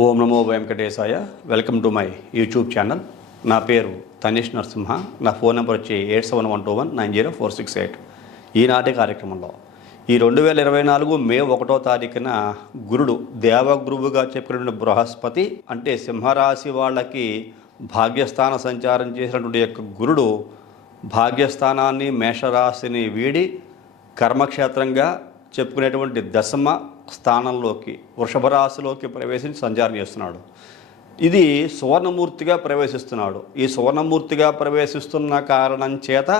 Om Namo Venkatesaya. Welcome to my YouTube channel. నా పేరు తనీష్ నరసింహ. నా ఫోన్ నెంబర్ వచ్చి 8712190468. ఈనాటి కార్యక్రమంలో ఈ 2024 మే 1వ తారీఖున గురుడు దేవగురువుగా చెప్పుకున్న బృహస్పతి అంటే సింహరాశి వాళ్ళకి భాగ్యస్థాన సంచారం చేసినటువంటి యొక్క గురుడు భాగ్యస్థానాన్ని మేషరాశిని వీడి కర్మక్షేత్రంగా చెప్పుకునేటువంటి దశమ స్థానంలోకి వృషభ రాశిలోకి ప్రవేశించి సంచారం చేస్తున్నాడు. ఇది సువర్ణమూర్తిగా ప్రవేశిస్తున్నాడు. ఈ సువర్ణమూర్తిగా ప్రవేశిస్తున్న కారణం చేత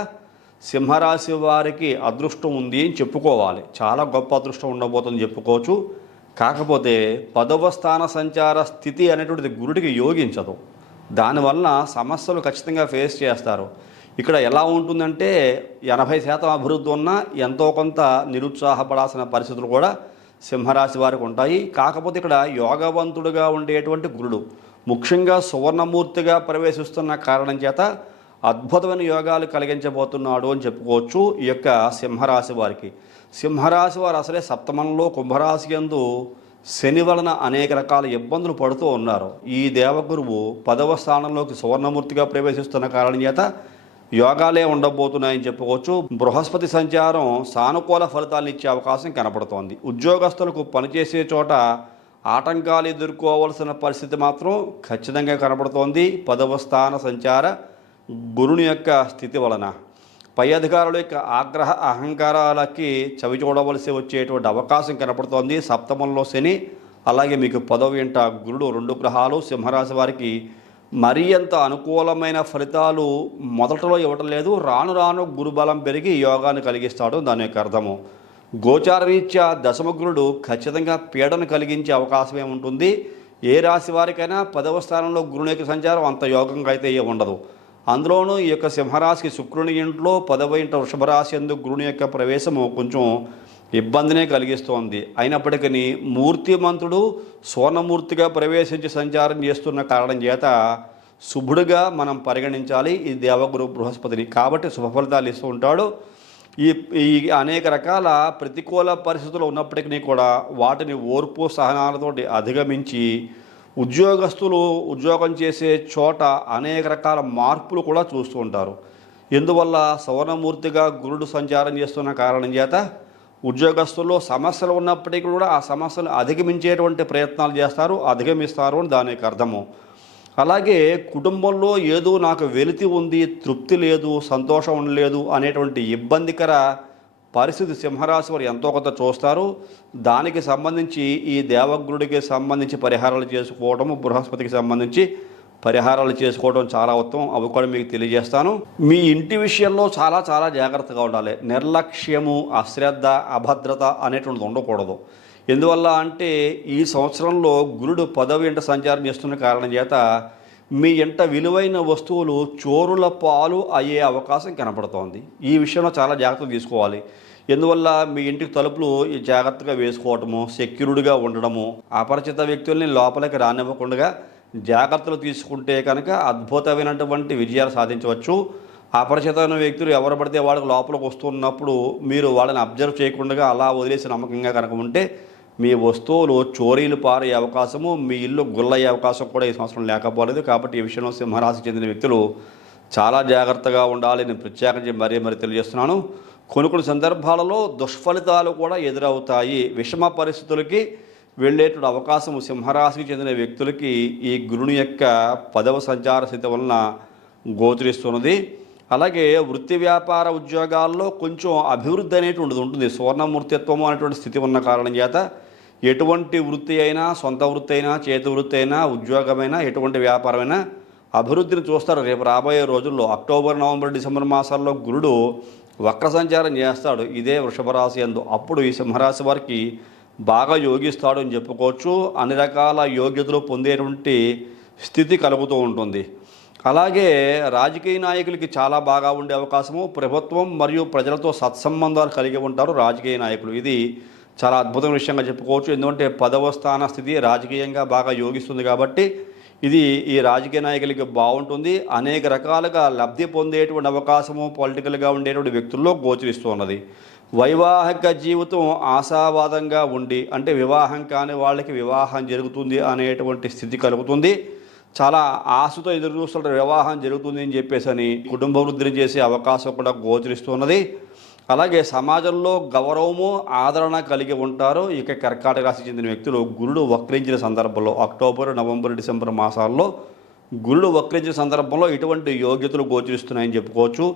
సింహరాశి వారికి అదృష్టం ఉంది అని చెప్పుకోవాలి. చాలా గొప్ప అదృష్టం ఉండబోతుందని చెప్పుకోవచ్చు. కాకపోతే 10వ స్థాన సంచార స్థితి అనేటువంటిది గురుడికి యోగించదు. దానివల్ల సమస్యలు ఖచ్చితంగా ఫేస్ చేస్తారు. ఇక్కడ ఎలా ఉంటుందంటే 80% అభివృద్ధి ఉన్నా ఎంతో కొంత నిరుత్సాహపడాల్సిన పరిస్థితులు కూడా సింహరాశి వారికి ఉంటాయి. కాకపోతే ఇక్కడ యోగవంతుడుగా ఉండేటువంటి గురుడు ముఖ్యంగా సువర్ణమూర్తిగా ప్రవేశిస్తున్న కారణం చేత అద్భుతమైన యోగాలు కలిగించబోతున్నాడు అని చెప్పుకోవచ్చు. ఈ యొక్క సింహరాశి వారికి సింహరాశి వారు అసలే సప్తమంలో కుంభరాశి యందు శని వలన అనేక రకాల ఇబ్బందులు పడుతూ ఉన్నారు. ఈ దేవగురువు 10వ స్థానంలోకి సువర్ణమూర్తిగా ప్రవేశిస్తున్న కారణం చేత యోగాలే ఉండబోతున్నాయని చెప్పుకోవచ్చు. బృహస్పతి సంచారం సానుకూల ఫలితాలను ఇచ్చే అవకాశం కనపడుతోంది. ఉద్యోగస్తులకు పనిచేసే చోట ఆటంకాలు ఎదుర్కోవాల్సిన పరిస్థితి మాత్రం ఖచ్చితంగా కనపడుతోంది. 10వ స్థాన సంచార గురుని యొక్క స్థితి వలన పై అధికారుల యొక్క ఆగ్రహ అహంకారాలకి చవి చూడవలసి వచ్చేటువంటి అవకాశం కనపడుతోంది. సప్తమంలో శని, అలాగే మీకు 10వ ఇంట గురుడు, 2 గ్రహాలు సింహరాశి వారికి మరీ అంత అనుకూలమైన ఫలితాలు మొదటలో ఇవ్వటం లేదు. రాను రాను గురుబలం పెరిగి యోగాన్ని కలిగిస్తాడు. దాని యొక్క అర్థము గోచార రీత్యా దశమగురుడు ఖచ్చితంగా పీడను కలిగించే అవకాశమే ఉంటుంది. ఏ రాశి వారికైనా 10వ స్థానంలో గురుని యొక్క సంచారం అంత యోగంగా అయితే ఉండదు. అందులోనూ ఈ యొక్క సింహరాశికి శుక్రుని ఇంట్లో 10వ ఇంట వృషభరాశి యందు గురుని యొక్క ప్రవేశము కొంచెం ఇబ్బందినే కలిగిస్తోంది. అయినప్పటికీ మూర్తిమంతుడు స్వర్ణమూర్తిగా ప్రవేశించి సంచారం చేస్తున్న కారణం చేత శుభుడుగా మనం పరిగణించాలి ఈ దేవగురు బృహస్పతిని. కాబట్టి శుభ ఫలితాలు ఇస్తూ ఉంటాడు. ఈ అనేక రకాల ప్రతికూల పరిస్థితులు ఉన్నప్పటికీ కూడా వాటిని ఓర్పు సహనాలతోటి అధిగమించి ఉద్యోగస్తులు ఉద్యోగం చేసే చోట అనేక రకాల మార్పులు కూడా చూస్తూ ఉంటారు. ఎందువల్ల సువర్ణమూర్తిగా గురుడు సంచారం చేస్తున్న కారణం చేత ఉద్యోగస్తుల్లో సమస్యలు ఉన్నప్పటికీ కూడా ఆ సమస్యలు అధిగమించేటువంటి ప్రయత్నాలు చేస్తారు, అధిగమిస్తారు అని దాని యొక్క అర్థము. అలాగే కుటుంబంలో ఏదో నాకు వెలితి ఉంది, తృప్తి లేదు, సంతోషం ఉండలేదు అనేటువంటి ఇబ్బందికర పరిస్థితి సింహరాశి వారు ఎంతో కొంత చూస్తారు. దానికి సంబంధించి ఈ దేవగురుడికి సంబంధించి పరిహారాలు చేసుకోవడము, బృహస్పతికి సంబంధించి పరిహారాలు చేసుకోవడం చాలా ఉత్తమం. అవి కూడా మీకు తెలియజేస్తాను. మీ ఇంటి విషయంలో చాలా చాలా జాగ్రత్తగా ఉండాలి. నిర్లక్ష్యము, అశ్రద్ధ, అభద్రత అనేటువంటిది ఉండకూడదు. ఎందువల్ల అంటే ఈ సంవత్సరంలో గురుడు 10వ ఇంట సంచారం చేస్తున్న కారణం చేత మీ ఇంట విలువైన వస్తువులు చోరుల పాలు అయ్యే అవకాశం కనపడుతోంది. ఈ విషయంలో చాలా జాగ్రత్తలు తీసుకోవాలి. ఎందువల్ల మీ ఇంటికి తలుపులు జాగ్రత్తగా వేసుకోవటము, సెక్యూర్డ్గా ఉండడము, అపరిచిత వ్యక్తుల్ని లోపలికి రానివ్వకుండా జాగ్రత్తలు తీసుకుంటే కనుక అద్భుతమైనటువంటి విజయాలు సాధించవచ్చు. అపరిచితమైన వ్యక్తులు ఎవరు పడితే వాళ్ళకి లోపలికి వస్తున్నప్పుడు మీరు వాళ్ళని అబ్జర్వ్ చేయకుండా అలా వదిలేసి నమ్మకంగా కనుక ఉంటే మీ వస్తువులు చోరీలు పారే అవకాశము, మీ ఇల్లు గుల్లయ్యే అవకాశం కూడా ఈ సంవత్సరం లేకపోలేదు. కాబట్టి ఈ విషయంలో సింహరాశికి చెందిన వ్యక్తులు చాలా జాగ్రత్తగా ఉండాలి. నేను ప్రత్యేకించి మరీ తెలియజేస్తున్నాను. కొన్ని సందర్భాలలో దుష్ఫలితాలు కూడా ఎదురవుతాయి. విషమ పరిస్థితులకి వెళ్ళేటువంటి అవకాశం సింహరాశికి చెందిన వ్యక్తులకి ఈ గురుని యొక్క 10వ సంచార స్థితి వలన గోచరిస్తున్నది. అలాగే వృత్తి వ్యాపార ఉద్యోగాల్లో కొంచెం అభివృద్ధి అనేటువంటిది ఉంటుంది. సువర్ణమూర్తిత్వము అనేటువంటి స్థితి ఉన్న కారణం చేత ఎటువంటి వృత్తి అయినా, సొంత వృత్తి అయినా, చేతి వృత్తి అయినా, ఉద్యోగమైనా, ఎటువంటి వ్యాపారమైనా అభివృద్ధిని చూస్తారు. రేపు రాబోయే రోజుల్లో అక్టోబర్, నవంబర్, డిసెంబర్ మాసాల్లో గురుడు వక్ర సంచారం చేస్తాడు ఇదే వృషభ రాశి యందు. అప్పుడు ఈ సింహరాశి వారికి బాగా యోగిస్తాడు అని చెప్పుకోవచ్చు. అన్ని రకాల యోగ్యతలు పొందేటువంటి స్థితి కలుగుతూ ఉంటుంది. అలాగే రాజకీయ నాయకులకి చాలా బాగా ఉండే అవకాశము. ప్రభుత్వం మరియు ప్రజలతో సత్సంబంధాలు కలిగి ఉంటారు రాజకీయ నాయకులు. ఇది చాలా అద్భుతమైన విషయంగా చెప్పుకోవచ్చు. ఎందుకంటే 10వ స్థాన స్థితి రాజకీయంగా బాగా యోగిస్తుంది కాబట్టి ఇది ఈ రాజకీయ నాయకులకి బాగుంటుంది. అనేక రకాలుగా లబ్ధి పొందేటువంటి అవకాశము పొలిటికల్గా ఉండేటువంటి వ్యక్తుల్లో గోచరిస్తున్నది. వైవాహిక జీవితం ఆశావాదంగా ఉండి, అంటే వివాహం కాని వాళ్ళకి వివాహం జరుగుతుంది అనేటువంటి స్థితి కలుగుతుంది. చాలా ఆశతో ఎదురు చూస్తున్న వివాహం జరుగుతుంది అని చెప్పేసి కుటుంబ వృద్ధిని చేసే అవకాశం కూడా గోచరిస్తున్నది. అలాగే సమాజంలో గౌరవము ఆదరణ కలిగి ఉంటారు. ఇక కర్కాటక రాశి చెందిన వ్యక్తులు గురుడు వక్రించిన సందర్భంలో అక్టోబర్, నవంబర్, డిసెంబర్ మాసాల్లో గురుడు వక్రించిన సందర్భంలో ఇటువంటి యోగ్యతలు గోచరిస్తున్నాయని చెప్పుకోవచ్చు.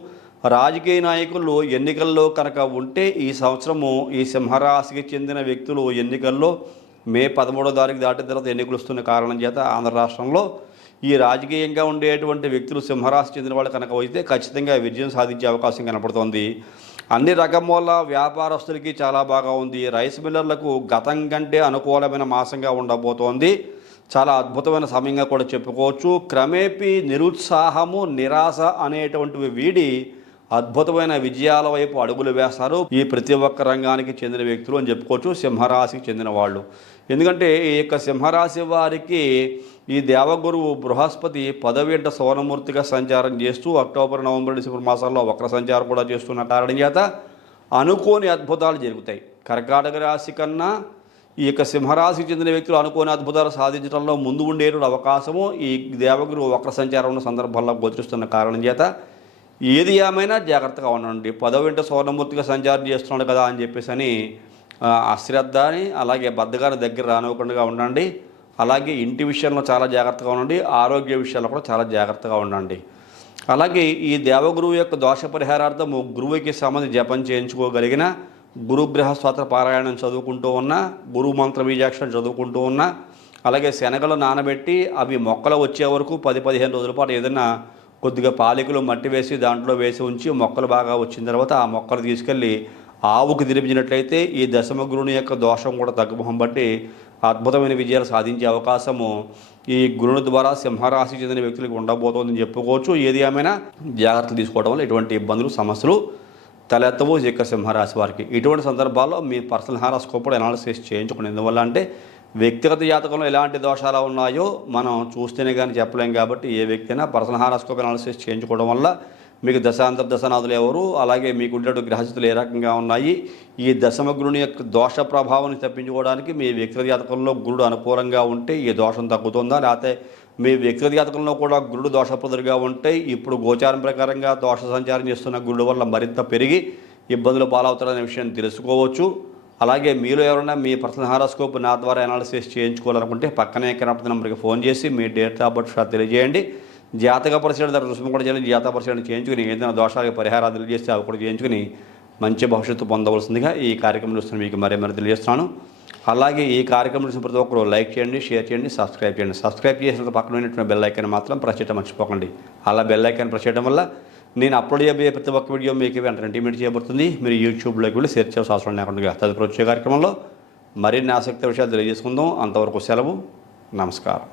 రాజకీయ నాయకులు ఎన్నికల్లో కనుక ఉంటే ఈ సంవత్సరము ఈ సింహరాశికి చెందిన వ్యక్తులు ఎన్నికల్లో మే 13వ తారీఖు దాటిన తర్వాత ఎన్నికలు వస్తున్న కారణం చేత ఆంధ్ర రాష్ట్రంలో ఈ రాజకీయంగా ఉండేటువంటి వ్యక్తులు సింహరాశి చెందిన వాళ్ళు కనుక అయితే ఖచ్చితంగా విజయం సాధించే అవకాశం కనపడుతోంది. అన్ని రకముల వ్యాపారస్తులకి చాలా బాగా ఉంది. రైస్ మిల్లర్లకు గతం కంటే అనుకూలమైన మాసంగా ఉండబోతోంది. చాలా అద్భుతమైన సమయంగా కూడా చెప్పుకోవచ్చు. క్రమేపీ నిరుత్సాహము, నిరాశ అనేటువంటివి వీడి అద్భుతమైన విజయాల వైపు అడుగులు వేస్తారు ఈ ప్రతి ఒక్క రంగానికి చెందిన వ్యక్తులు అని చెప్పుకోవచ్చు, సింహరాశికి చెందిన వాళ్ళు. ఎందుకంటే ఈ యొక్క సింహరాశి వారికి ఈ దేవగురువు బృహస్పతి 10వ సోనమూర్తిగా సంచారం చేస్తూ అక్టోబర్, నవంబర్, డిసెంబర్ మాసాల్లో వక్ర సంచారం కూడా చేస్తున్న కారణం చేత అనుకోని అద్భుతాలు జరుగుతాయి. కర్కాటక రాశి కన్నా ఈ యొక్క సింహరాశికి చెందిన వ్యక్తులు అనుకోని అద్భుతాలు సాధించడంలో ముందు ఉండేటువంటి అవకాశము ఈ దేవగురువు వక్ర సంచారం ఉన్న సందర్భంలో గోచరిస్తున్న కారణం చేత ఏది ఏమైనా జాగ్రత్తగా ఉండండి. 10వ సోనమూర్తిగా సంచారం చేస్తున్నాడు కదా అని చెప్పేసి అశ్రద్ధని అలాగే బద్ధగాని దగ్గర రానివ్వకుండా ఉండండి. అలాగే ఇంటి విషయంలో చాలా జాగ్రత్తగా ఉండండి. ఆరోగ్య విషయాల్లో కూడా చాలా జాగ్రత్తగా ఉండండి. అలాగే ఈ దేవగురువు యొక్క దోష పరిహారార్థం గురువుకి సంబంధించి జపం చేయించుకోగలిగిన, గురుగ్రహ స్తోత్ర పారాయణం చదువుకుంటూ ఉన్నా, గురు మంత్ర బీజాక్షరం చదువుకుంటూ ఉన్నా, అలాగే శనగలు నానబెట్టి అవి మొక్కలు వచ్చే వరకు 10-15 రోజుల పాటు ఏదైనా కొద్దిగా పాలికలు మట్టి వేసి దాంట్లో వేసి ఉంచి మొక్కలు బాగా వచ్చిన తర్వాత ఆ మొక్కలు తీసుకెళ్ళి ఆవుకు తినిపించినట్లయితే ఈ దశమ గురుని యొక్క దోషం కూడా తగ్గుముఖం బట్టి అద్భుతమైన విజయాలు సాధించే అవకాశము ఈ గురుని ద్వారా సింహరాశికి చెందిన వ్యక్తులకు ఉండబోతోందని చెప్పుకోవచ్చు. ఏది ఏమైనా జాగ్రత్తలు తీసుకోవడం వల్ల ఎటువంటి ఇబ్బందులు, సమస్యలు తలెత్తవు ఈ యొక్క సింహరాశి వారికి. ఇటువంటి సందర్భాల్లో మీ పర్సనల్ హారోస్కోప్ అనాలిసిస్ చేయించుకుని, ఎందువల్ల అంటే వ్యక్తిగత జాతకంలో ఎలాంటి దోషాలు ఉన్నాయో మనం చూస్తేనే కానీ చెప్పలేం. కాబట్టి ఏ వ్యక్తి అయినా పర్సనల్ హారోస్కోప్ అనాలిసిస్ చేయించుకోవడం వల్ల మీకు దశాంతర దశనాథులు ఎవరు, అలాగే మీకు ఉండే గ్రహస్థితులు ఏ రకంగా ఉన్నాయి, ఈ దశమ గురుని యొక్క దోష ప్రభావాన్ని తప్పించుకోవడానికి మీ వ్యక్తిగత జాతకంలో గురుడు అనుకూలంగా ఉంటే ఈ దోషం తగ్గుతుందా, లేకపోతే మీ వ్యక్తిగత జాతకంలో కూడా గురుడు దోషప్రదులుగా ఉంటే ఇప్పుడు గోచారం ప్రకారంగా దోష సంచారం చేస్తున్న గురుడు వల్ల మరింత పెరిగి ఇబ్బందులు పాలవుతారనే విషయాన్ని తెలుసుకోవచ్చు. అలాగే మీరు ఎవరైనా మీ పర్సనల్ హారోస్కోప్ నా ద్వారా అనాలిసిస్ చేయించుకోవాలనుకుంటే పక్కనే కనపడుతున్న నెంబర్కి ఫోన్ చేసి మీ డేట్ ఆఫ్ బర్త్ తెలియజేయండి. జాతక పరిశీలన ద్వారా రుసుము కూడా చేయాలి. జాతక పరిశీలన చేయించుకుని ఏదైనా దోషాలకు పరిహారాలు తెలియజేస్తే అవి కూడా చేయించుకుని మంచి భవిష్యత్తు పొందవలసిందిగా ఈ కార్యక్రమం చూస్తున్న మీకు మరీ తెలియజేస్తున్నాను. అలాగే ఈ కార్యక్రమం చూసిన ప్రతి ఒక్కరు లైక్ చేయండి, షేర్ చేయండి, సబ్స్క్రైబ్ చేయండి. సబ్స్క్రైబ్ చేసిన పక్కన ఉన్నటువంటి బెల్ ఐకాన్ మాత్రం ప్రెస్ చేయడం మర్చిపోకండి. అలా బెల్ ఐకాన్ ప్రెస్ చేయడం వల్ల నేను అప్లోడ్ చేయబోయే ప్రతి ఒక్క వీడియో మీకు వెంటనే ఇంటిమేట్ చేయబడుతుంది. మీరు యూట్యూబ్లోకి వెళ్ళి షేర్ చేయాల్సిన అవసరం లేకుండా తదుపరి వచ్చే కార్యక్రమంలో మరిన్ని ఆసక్తి విషయాలు తెలియజేసుకుందాం. అంతవరకు సెలవు. నమస్కారం.